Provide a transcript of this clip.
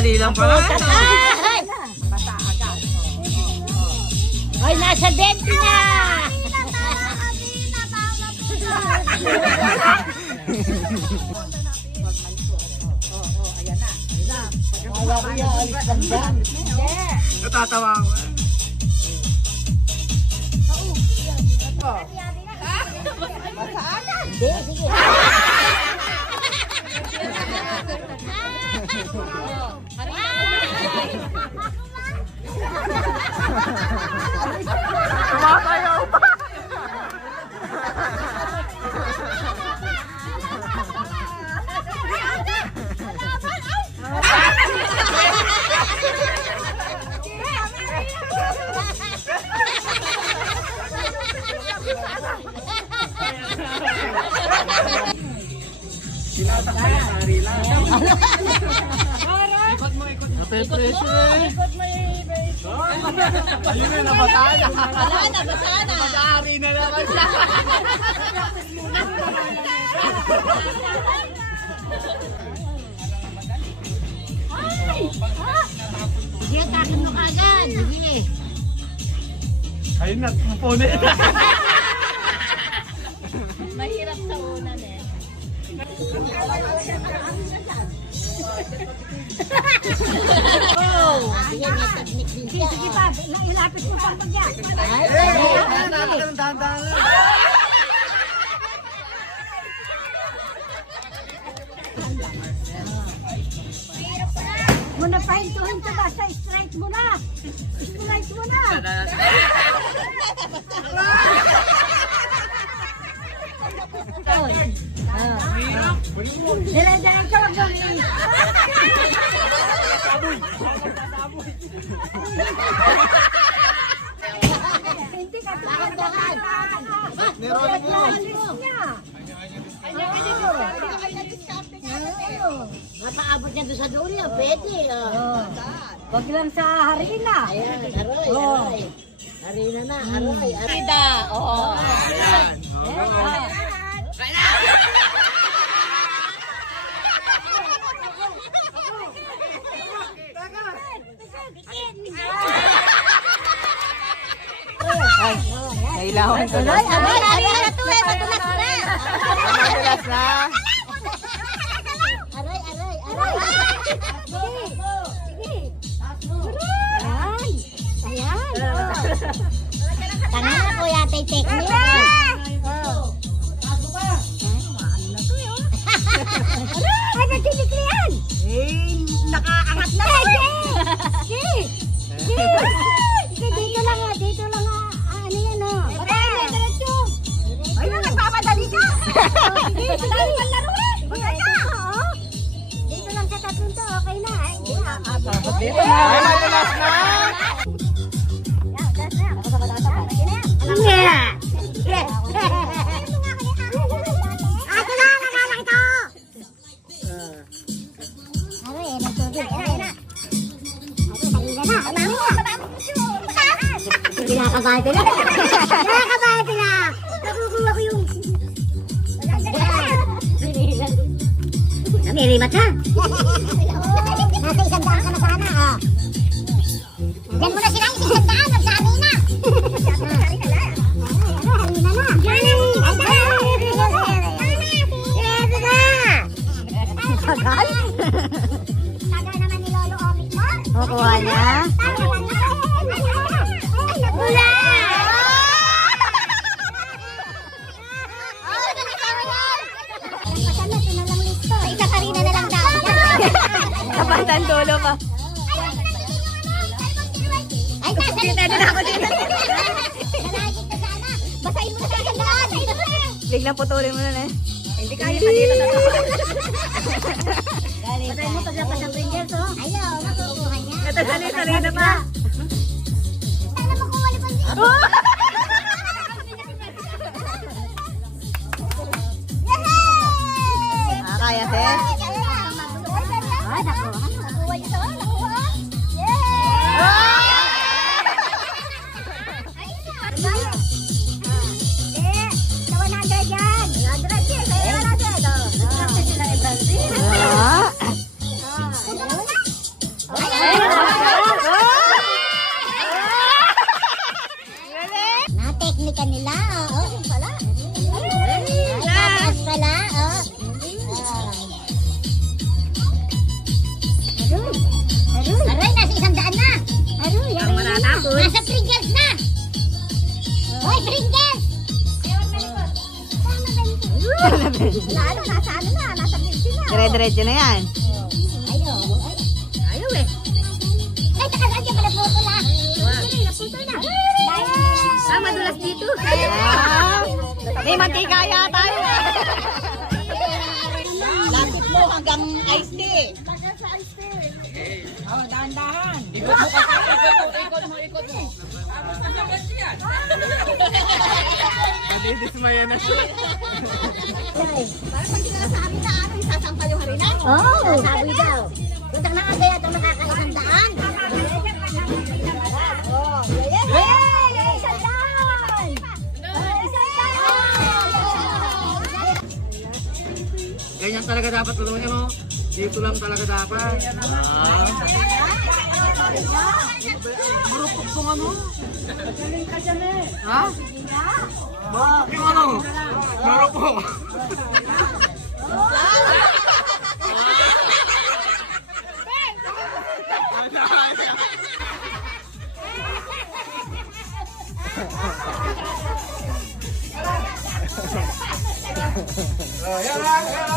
dali lang pala. Ay! Ay, nasa 20 na! Natatawa ako. Hindi, sige. Kumakayaw pa. Sinatak ka yung sari lang. Ikot mo. Ikot mo Ayun na, nabasaan na. Wala na, basa na. Mag-aari na naman siya. Sige, takin mo kagad. Sige. Ayun na, pupunit. Mahirap sa unan eh. Oh! Sige, may technique din siya. Sige pa, ilapit mo pa pag yan. Ay, Dahan-dahan. muna pahintuhin ka ba sa strike mo na? Strike mo na! Dala-dala ka, wag gawin. Hindi ka dahan-dahan. Meron mo. Mapaabot niya doon sa dulo, pwede. Wag lang sa harina. Ayan, aroy, aroy. Harina na, aroy, aroy. Oo. Ayan. Nailawan ko na. Aroy, aroy, natuloy, matulas na. Madalas na. Aroy, aroy, aroy. Sige, sige. Ayan. Ayan. Tanga na po yata yung technique. Ay, nagtitikli yan. Nakaangat na. Sige. Sige. Sige, dito lang ah, dito lang ah. Ano yan ah. Ay, nagpapadali ka. Sige, sige. Dito lang sa tatlong to, okay na. Ay, hindi na. Dito na. Ay, madalas na. Ako na, nagala ito! Aray, nagtubig. Aray, na. Kinakabahan sila. Kinakabahan sila. Nakukuha ko yung... Namirimat ha? Nasa 100 ka na sana. Diyan mo na sila yung 100. Nagsabi na. Tagal? Tagal naman ni Lolo Omik mo. Kukuha niya. Wala! Isa karina na lang daw. Kapatan dulo pa. Ay, kita din ako dito. Nalagit ka sana. Basahin mo na sa gandaan. Biglang putulin mo na eh. Hindi kaya pa dito na to. Basahin mo paglapas ng Pringles, oh. Ayaw, makukuha niya. Ito sali-sali na pa. Sana makuha ni Pansin. Kaya sis. Ay, nakuha. Nakuha ito, nakuha. Nasa Pringles na! Hoy, Pringles! Lalo, nasa ano na, nasa 50 na. Dire-diretso na yan. Ayaw. Ayaw eh. Ay, takasaan siya pala putol ah. Sige, naputol na. Madulas dito. May mantika yata yun. Lapit mo hanggang ice tea. Ikot mo kasi, ikot mo. Nadidismaya na siya. Parang pag sinasabi na ano, isasampal yung harina. Oo. Sabi daw. Kung na kaya ito nakakaisang daan. Oh, yay! Isang daan! Isang daan! Ganyan talaga dapat tulungan mo. Dito lang talaga dapat. Marupok tong ano. Ha? Yung ano? Marupok. Oh, yan lang.